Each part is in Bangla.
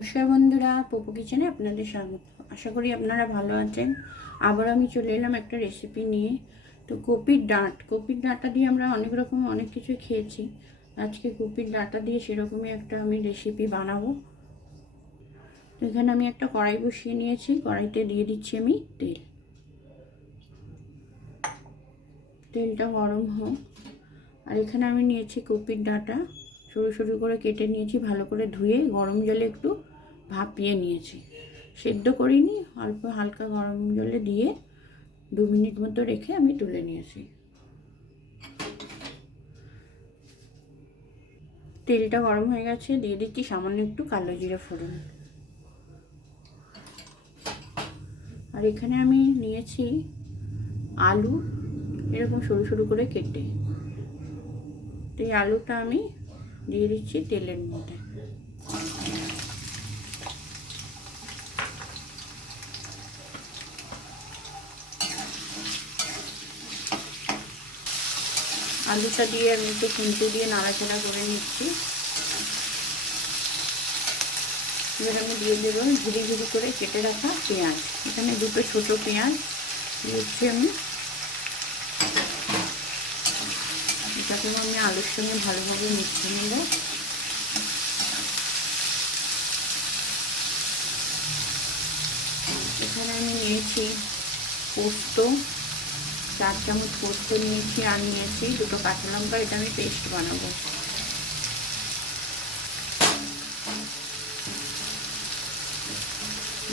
নমস্কার বন্ধুরা, পপু কিচেনে আপনাদের স্বাগত। আশা করি আপনারা ভালো আছেন। আবার আমি চলে এলাম একটা রেসিপি নিয়ে। তো কপির ডাঁট, কপির ডাঁটা দিয়ে আমরা অনেক রকম অনেক কিছু খেয়েছি। আজকে কপির ডাঁটা দিয়ে সেরকমই একটা আমি রেসিপি বানাবো। তো এখানে আমি একটা কড়াই বসিয়ে নিয়েছি, কড়াইতে দিয়ে দিচ্ছি আমি তেল। তেলটা গরম হোক। আর এখানে আমি নিয়েছি কপির ডাঁটা। সরু সরু করে কেটে নিয়েছি, ভালো করে ধুয়ে গরম জলে একটু ভাপিয়ে নিয়েছি। সেদ্ধ করিনি, অল্প হালকা গরম জলে দিয়ে দু মিনিট মতো রেখে আমি তুলে নিয়েছি। তেলটা গরম হয়ে গেছে, দিয়ে দিচ্ছি সামান্য একটু কালো জিরে ফোড়ন। আর এখানে আমি নিয়েছি আলু, এরকম সরু সরু করে কেটে। তো এই আলুটা আমি দিয়ে দিচ্ছি তেলের মধ্যে। আলুটা দিয়ে আমি একটু খুন্তি দিয়ে নাড়াচাড়া করে নিচ্ছি। এবার আমি দিয়ে দেবো ঝুড়ি ঝুড়ি করে কেটে রাখা পেঁয়াজ। এখানে দুটো ছোট পেঁয়াজ দিচ্ছি আমি। এটাকেও আমি আলুর সঙ্গে ভালোভাবে মিশিয়ে নেব। এখানে আমি নিয়েছি পোস্ত। চার চামচ পোস্ত নিয়েছি, আর নিয়েছি দুটো কাঁচা লঙ্কা, এটা আমি পেস্ট বানাবো।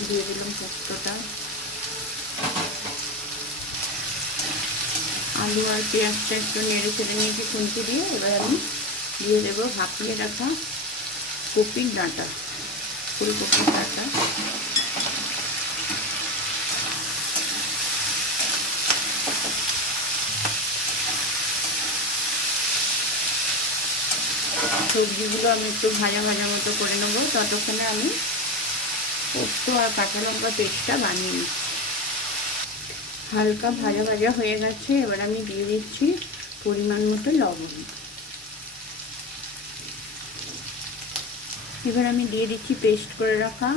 দিয়ে দিলাম পোস্তটা। আলু আর পেঁয়াজটা একটু নেড়ে ছেড়ে নিয়েছি খুন্তি দিয়ে এবার আমি দিয়ে দেবো ভাপিয়ে রাখা কপির ডাঁটা, ফুলকপির ডাঁটা। সবজিগুলো আমি একটু ভাজা ভাজা মতো করে নেব, ততক্ষণে আমি পোস্ত আর কাঁচা লঙ্কা পেস্টটা বানিয়ে নিচ্ছি। হালকা ভাজা ভাজা হয়ে গেছে, এবার আমি দিয়ে দিচ্ছি পরিমাণ মতো লবণ। এবার আমি দিয়ে দিচ্ছি পেস্ট করে রাখা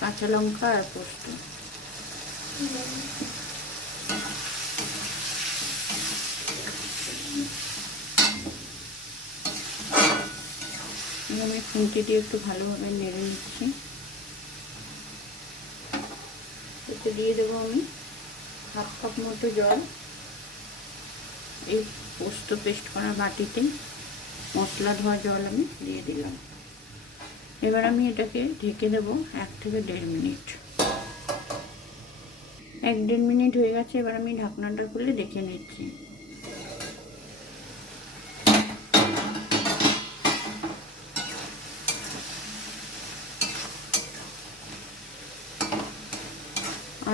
কাঁচা লঙ্কা আর পোস্ত। আমি দিয়ে একটু ভালোভাবে নেড়ে নিচ্ছি। দিয়ে দেবো আমি হাফ কাপ মতো জল এই পোস্ত পেস্ট করা বাটিতে মশলা ধোয়া জল আমি দিয়ে দিলাম। এবার আমি এটাকে ঢেকে দেব এক থেকে দেড় মিনিট। এক দেড় মিনিট হয়ে গেছে, এবার আমি ঢাকনাটা খুলে দেখে নিচ্ছি।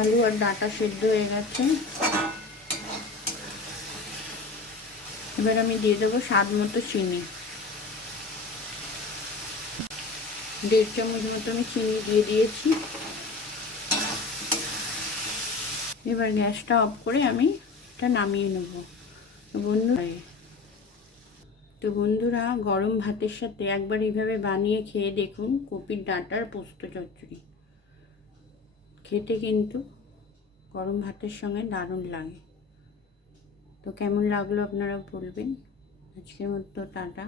আলু আর ডাঁটা সেদ্ধ হয়ে গেছে। এবার আমি দিয়ে দেবো স্বাদ মতো চিনি। দেড় চামচ মতো আমি চিনি দিয়ে দিয়েছি। এবার গ্যাসটা অফ করে আমি এটা নামিয়ে নেব। বন্ধু তো বন্ধুরা, গরম ভাতের সাথে একবার এইভাবে বানিয়ে খেয়ে দেখুন কপির ডাঁটার পোস্ত চচ্চড়ি। খেতে কিন্তু গরম ভাতের সঙ্গে দারুণ লাগে। তো কেমন লাগল আপনারা বলবেন। আজকের মতো টাটা।